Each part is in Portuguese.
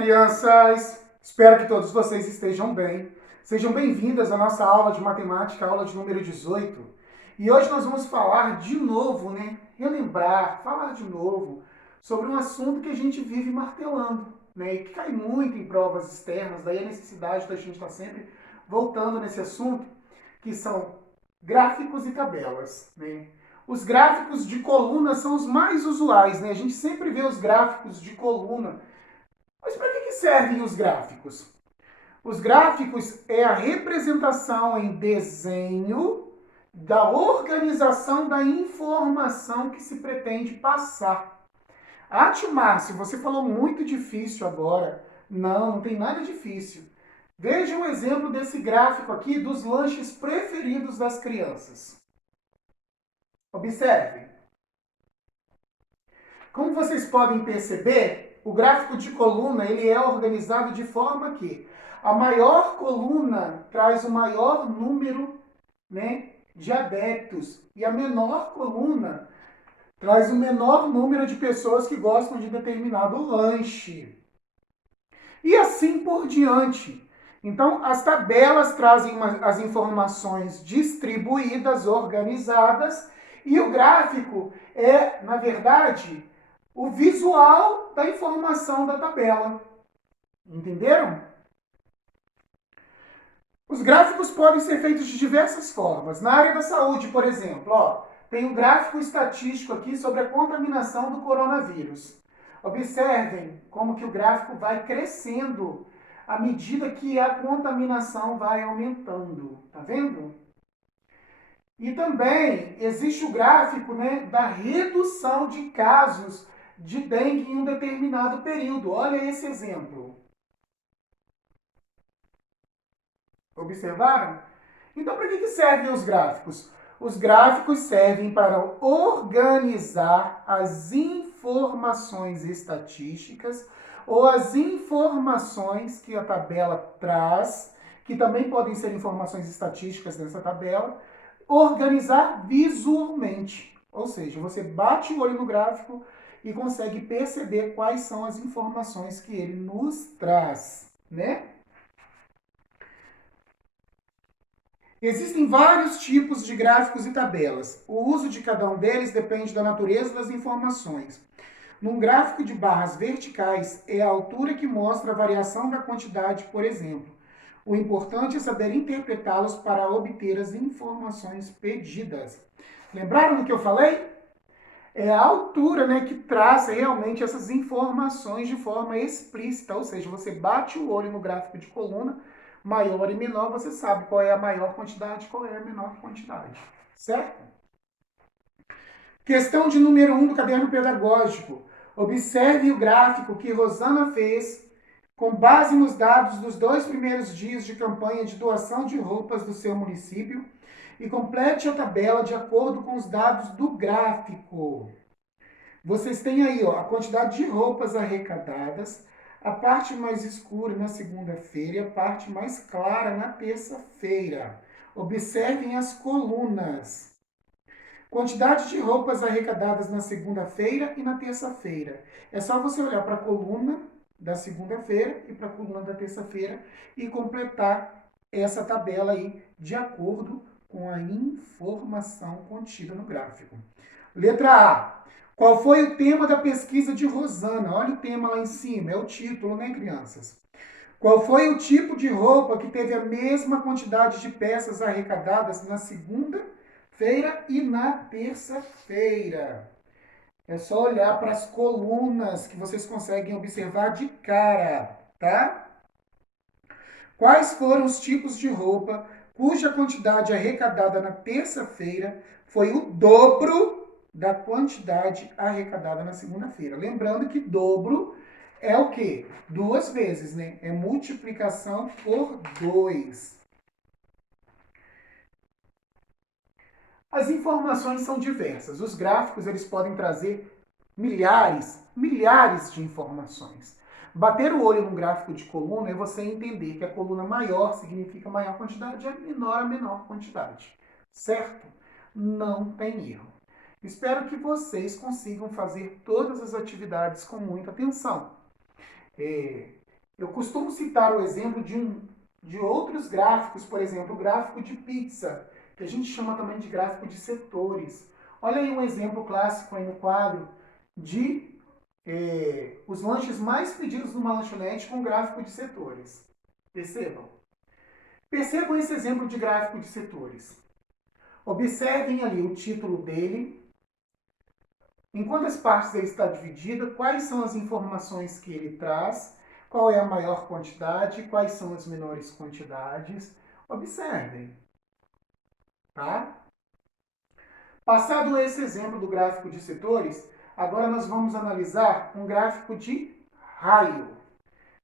crianças! Espero que todos vocês estejam bem. Sejam bem-vindas à nossa aula de matemática, aula de número 18. E hoje nós vamos falar de novo, relembrar, falar de novo sobre um assunto que a gente vive martelando, e que cai muito em provas externas, daí a necessidade da gente estar sempre voltando nesse assunto, que são gráficos e tabelas. Os gráficos de coluna são os mais usuais, A gente sempre vê os gráficos de coluna. Mas para que servem os gráficos? Os gráficos é a representação em desenho da organização da informação que se pretende passar. Márcio, você falou muito difícil agora. Não, não tem nada difícil. Veja um exemplo desse gráfico aqui dos lanches preferidos das crianças. Observe. Como vocês podem perceber, o gráfico de coluna ele é organizado de forma que a maior coluna traz o maior número, de adeptos e a menor coluna traz o menor número de pessoas que gostam de determinado lanche. E assim por diante. Então, as tabelas trazem as informações distribuídas, organizadas, e o gráfico é, na verdade, o visual da informação da tabela. Entenderam? Os gráficos podem ser feitos de diversas formas. Na área da saúde, por exemplo, tem um gráfico estatístico aqui sobre a contaminação do coronavírus. Observem como que o gráfico vai crescendo à medida que a contaminação vai aumentando. Tá vendo? E também existe o gráfico, da redução de casos de dengue em um determinado período. Olha esse exemplo. Observaram? Então, para que servem os gráficos? Os gráficos servem para organizar as informações estatísticas ou as informações que a tabela traz, que também podem ser informações estatísticas nessa tabela, organizar visualmente. Ou seja, você bate o olho no gráfico e consegue perceber quais são as informações que ele nos traz, Existem vários tipos de gráficos e tabelas. O uso de cada um deles depende da natureza das informações. Num gráfico de barras verticais, é a altura que mostra a variação da quantidade, por exemplo. O importante é saber interpretá-los para obter as informações pedidas. Lembraram do que eu falei? É a altura, que traz realmente essas informações de forma explícita, ou seja, você bate o olho no gráfico de coluna, maior e menor, você sabe qual é a maior quantidade e qual é a menor quantidade, certo? Questão de número 1 do caderno pedagógico. Observe o gráfico que Rosana fez com base nos dados dos 2 primeiros dias de campanha de doação de roupas do seu município e complete a tabela de acordo com os dados do gráfico. Vocês têm aí a quantidade de roupas arrecadadas, a parte mais escura na segunda-feira e a parte mais clara na terça-feira. Observem as colunas. Quantidade de roupas arrecadadas na segunda-feira e na terça-feira. É só você olhar para a coluna da segunda-feira e para a coluna da terça-feira e completar essa tabela aí de acordo com a informação contida no gráfico. Letra A. Qual foi o tema da pesquisa de Rosana? Olha o tema lá em cima, é o título, crianças? Qual foi o tipo de roupa que teve a mesma quantidade de peças arrecadadas na segunda-feira e na terça-feira? É só olhar para as colunas que vocês conseguem observar de cara, tá? Quais foram os tipos de roupa cuja quantidade arrecadada na terça-feira foi o dobro da quantidade arrecadada na segunda-feira? Lembrando que dobro é o quê? 2 vezes, É multiplicação por 2. As informações são diversas. Os gráficos eles podem trazer milhares de informações. Bater o olho num gráfico de coluna é você entender que a coluna maior significa maior quantidade e a menor quantidade. Certo? Não tem erro. Espero que vocês consigam fazer todas as atividades com muita atenção. Eu costumo citar o exemplo de outros gráficos, por exemplo, o gráfico de pizza, que a gente chama também de gráfico de setores. Olha aí um exemplo clássico aí no quadro de os lanches mais pedidos numa lanchonete com gráfico de setores. Percebam? Percebam esse exemplo de gráfico de setores. Observem ali o título dele, em quantas partes ele está dividido, quais são as informações que ele traz, qual é a maior quantidade, quais são as menores quantidades. Observem, tá? Passado esse exemplo do gráfico de setores, agora nós vamos analisar um gráfico de raio,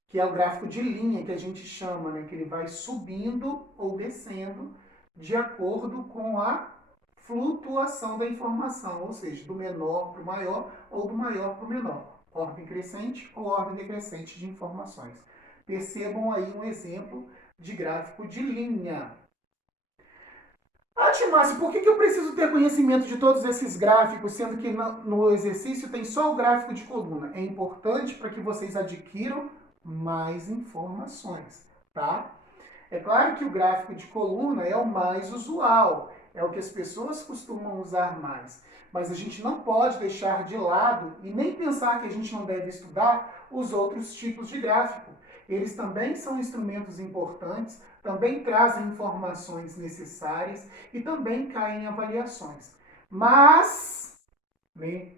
que é o gráfico de linha que a gente chama, né? Que ele vai subindo ou descendo de acordo com a flutuação da informação, ou seja, do menor para o maior ou do maior para o menor. Ordem crescente ou ordem decrescente de informações. Percebam aí um exemplo de gráfico de linha. Ah, Timácio, por que eu preciso ter conhecimento de todos esses gráficos, sendo que no exercício tem só o gráfico de coluna? É importante para que vocês adquiram mais informações, tá? É claro que o gráfico de coluna é o mais usual, é o que as pessoas costumam usar mais. Mas a gente não pode deixar de lado e nem pensar que a gente não deve estudar os outros tipos de gráfico. Eles também são instrumentos importantes, também trazem informações necessárias e também caem em avaliações. Mas, né,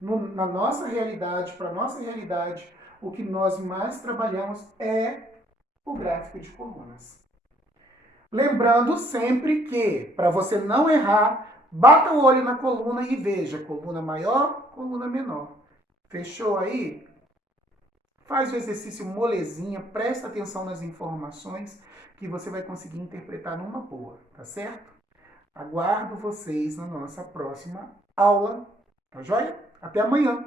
na nossa realidade, para a nossa realidade, o que nós mais trabalhamos é o gráfico de colunas. Lembrando sempre que, para você não errar, bata o olho na coluna e veja coluna maior, coluna menor. Fechou aí? Faz o exercício molezinha, presta atenção nas informações que você vai conseguir interpretar numa boa, tá certo? Aguardo vocês na nossa próxima aula, tá joia? Até amanhã!